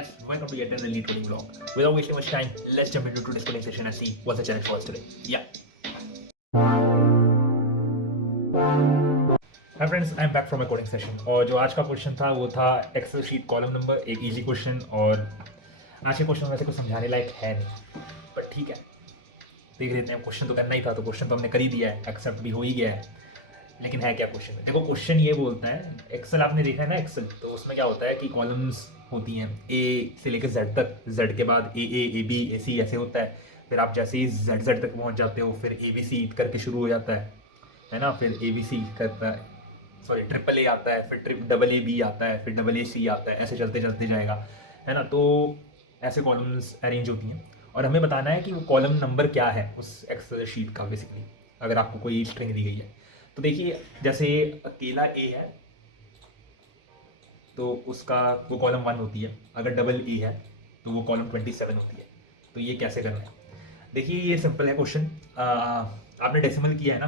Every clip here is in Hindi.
guys, welcome to yet another lead coding vlog. Without wasting much time, let's jump into today's coding session and see what's the challenge for us today. Yeah. Hi friends, I'm back from my coding session. और जो आज का क्वेश्चन था वो था एक्सेल शीट कॉलम नंबर, एक इजी क्वेश्चन। और आज के क्वेश्चन वैसे कुछ समझाने लायक है नहीं, पर ठीक है, देख लेते हैं। क्वेश्चन तो करना ही था, तो क्वेश्चन तो हमने कर ही दिया है, एक्सेप्ट भी हो ही गया है। लेकिन है क्या क्वेश्चन में? देखो, क्वेश्चन ये बोलता है, एक्सेल आपने देखा है ना एक्सेल, तो उसमें क्या होता है कि कॉलम्स होती हैं ए से लेकर जेड तक, जेड के बाद ए बी ए सी ऐसे होता है। फिर आप जैसे ही जेड तक पहुंच जाते हो, फिर ए बी सी करके शुरू हो जाता है ना। फिर ए बी सी करता है, सॉरी ट्रिपल ए आता है, फिर डबल ए बी आता है, फिर डबल ए सी आता है, ऐसे चलते चलते जाएगा, है ना। तो ऐसे कॉलम्स अरेंज होती हैं और हमें बताना है कि वो कॉलम नंबर क्या है उस एक्सेल शीट का, बेसिकली अगर आपको कोई स्ट्रिंग दी गई है। तो देखिए, जैसे अकेला ए है तो उसका वो कॉलम 1 होती है, अगर डबल ए है तो वो कॉलम 27 होती है। तो ये कैसे करना है? देखिए, ये सिंपल है क्वेश्चन। आपने डेसिमल किया है ना,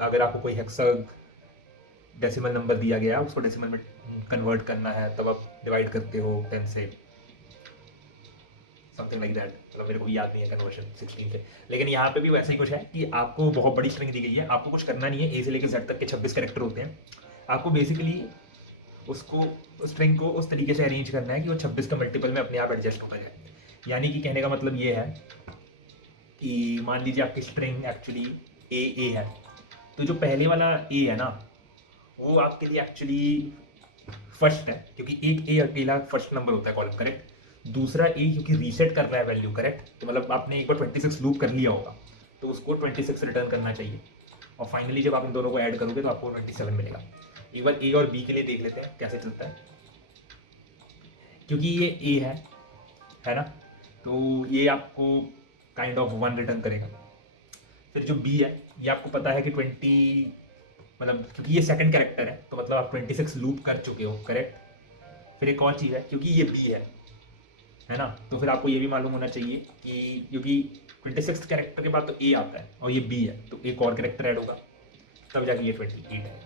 अगर आपको कोई हेक्सा डेसिमल नंबर दिया गया है, उसको डेसिमल में कन्वर्ट करना है, तब आप डिवाइड करते हो 10 से, समथिंग लाइक दैट। मतलब मेरे को भी याद नहीं है कन्वर्शन 16 से। लेकिन यहाँ पे भी वैसा ही कुछ है कि आपको बहुत बड़ी स्ट्रिंग दी गई है, आपको कुछ करना नहीं है। ए से लेकर जेड तक के 26 कैरेक्टर होते हैं। आपको बेसिकली उसको, स्ट्रिंग को उस तरीके से अरेंज करना है कि वो 26 के मल्टीपल में अपने आप एडजस्ट होता जाए। यानी कि कहने का मतलब ये है कि मान लीजिए आपकी स्ट्रिंग एक्चुअली ए है, तो जो पहले वाला ए है ना, वो आपके लिए एक्चुअली फर्स्ट है, क्योंकि एक ए अकेला फर्स्ट नंबर होता है कॉलम, करेक्ट। दूसरा ए क्योंकि रीसेट कर रहा है वैल्यू, करेक्ट। तो मतलब आपने एक बार 26 लूप कर लिया होगा, तो उसको 26 रिटर्न करना चाहिए। और फाइनली जब आप इन दोनों को ऐड करोगे तो आपको 27 मिलेगा। एक बार ए और बी के लिए देख लेते हैं कैसे चलता है। क्योंकि ये ए है ना, तो ये आपको काइंड ऑफ 1 रिटर्न करेगा। फिर जो बी है, ये आपको पता है कि 20, मतलब क्योंकि ये सेकंड कैरेक्टर है तो मतलब आप 26 लूप कर चुके हो, करेक्ट। फिर एक और चीज़ है, क्योंकि ये बी है ना, तो फिर आपको ये भी मालूम होना चाहिए कि क्योंकि 26 कैरेक्टर के बाद तो ए आता है और ये बी है, तो एक और कैरेक्टर ऐड होगा, तब जाके ये 28 है।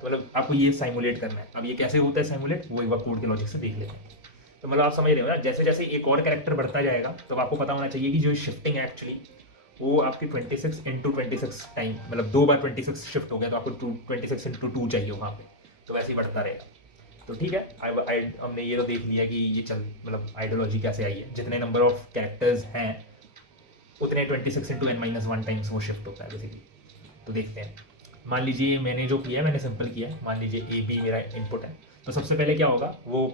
तो मतलब आपको ये साइमुलेट करना है। अब ये कैसे होता है साइमुलेट, वो एक बार कोड के लॉजिक से देख लेते हैं। तो मतलब आप समझ रहे हो ना, जैसे जैसे एक और कैरेक्टर बढ़ता जाएगा तो आपको पता होना चाहिए कि जो शिफ्टिंग है एक्चुअली वो आपकी 26 इंटू 26 टाइम, मतलब 2 बार 26 शिफ्ट हो गया तो आपको 26 इंटू 2 चाहिए वहाँ पे, तो वैसे ही बढ़ता रहेगा। तो ठीक है, हमने ये तो देख लिया कि ये मतलब आइडियोलॉजी कैसे आई है। जितने नंबर ऑफ कैरेक्टर्स हैं उतने 26 इंटू n-1 टाइम्स वो शिफ्ट होता है बेसिकली। तो देखते हैं। मान लीजिए मैंने जो किया है, मैंने सिंपल किया है। मान लीजिए ए बी मेरा इनपुट है, तो सबसे पहले क्या होगा, वो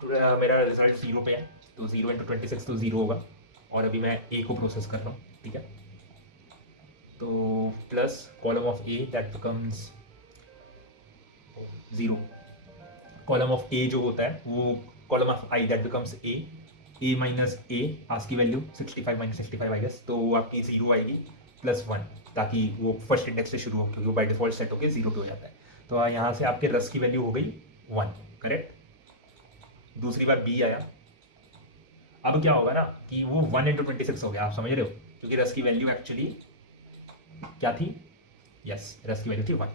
मेरा रिजल्ट 0 पे है, तो 0 इंटू 26 तो 0 होगा। और अभी मैं ए को प्रोसेस कर रहा हूँ, ठीक है। तो plus column of A that becomes 0, column of A जो होता है वो column of I that becomes A minus A, आज की वैल्यू 65 माइनस 65 आई गेस, तो वो आपकी 0 आएगी प्लस 1, ताकि वो फर्स्ट इंडेक्स से शुरू हो, क्योंकि वो बाई डिफॉल्ट सेट होकर 0 पे हो जाता है। तो यहाँ से आपके रस की वैल्यू हो गई 1, करेक्ट। दूसरी बार बी आया, अब क्या होगा ना कि वो 1 इंटू 26 हो गया, आप समझ रहे हो, क्योंकि रस की वैल्यू एक्चुअली क्या थी, यस, रस की वैल्यू थी 1।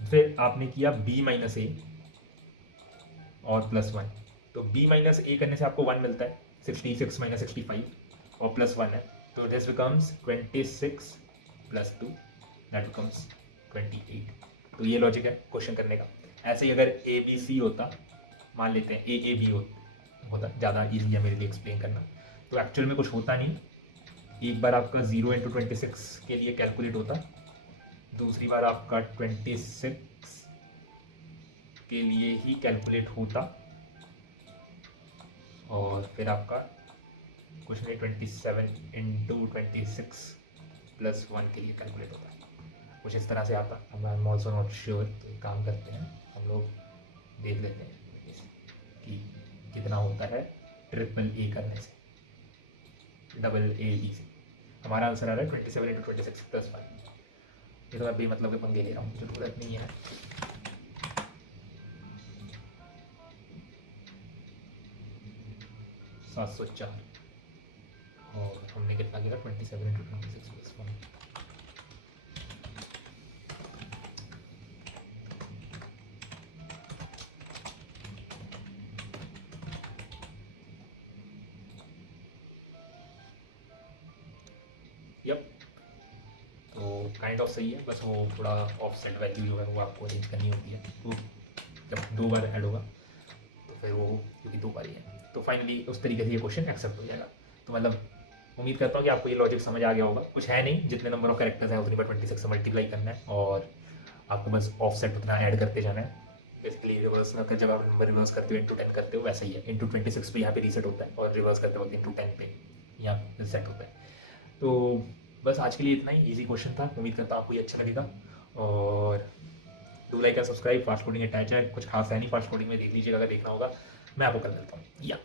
फिर आपने किया बी माइनस ए और प्लस 1, तो b माइनस ए करने से आपको 1 मिलता है, 66 माइनस 65 और प्लस 1 है, तो this becomes 26 plus 2 that becomes 28। तो ये लॉजिक है क्वेश्चन करने का। ऐसे ही अगर ए बी सी होता, मान लेते हैं ए बी होता, ज़्यादा ईजी है मेरे लिए एक्सप्लेन करना। तो एक्चुअल में कुछ होता नहीं, एक बार आपका 0 इंटू 26 के लिए कैलकुलेट होता, दूसरी बार आपका 26 के लिए ही कैलकुलेट होता, और फिर आपका कुछ नहीं 27 इंटू 26 प्लस 1 के लिए कैलकुलेट होता है, कुछ इस तरह से आता। हम I am also not sure, तो काम करते हैं हम लोग, देख लेते हैं कि कितना होता है ट्रिपल ए करने से, डबल ए बी से। हमारा आंसर आ रहा है 27 इंटू 26 प्लस 1। ये तो मैं बेमतलब के पंगे ले रहा हूँ, जरूरत नहीं है। सात सौ चार, और हमने कितना किया 27 इंटू 26 प्लस 1। यप, तो काइंड ऑफ सही है, बस वो थोड़ा ऑफसेट वैल्यू जो है वो आपको अरेंज करनी होती है, वो जब 2 बार ऐड होगा तो फिर वो, क्योंकि 2 बार ही है, तो फाइनली उस तरीके से ये क्वेश्चन एक्सेप्ट हो जाएगा। तो मतलब उम्मीद करता हूँ कि आपको ये लॉजिक समझ आ गया होगा। कुछ है नहीं, जितने नंबर ऑफ कैरेक्टर्स हैं उतनी बार 26 से मल्टीप्लाई करना है और आपको बस ऑफसेट उतना ऐड करते जाना है। बेसिकली रिवर्स में अगर जब आप नंबर रिवर्स करते हो इंटू 10 करते हो वैसा ही है, इंटू 26 पे यहाँ पे रीसेट होता है और रिवर्स करते वक्त इंटू 10 पे यहाँ रीसेट होता है। तो बस आज के लिए इतना ही इजी क्वेश्चन था, उम्मीद करता हूँ आपको ये अच्छा लगेगा। और do like and subscribe, fast coding attach है, कुछ खास है नहीं फास्ट कोडिंग में, देख लीजिएगा अगर देखना होगा, मैं आपको कर देता हूँ या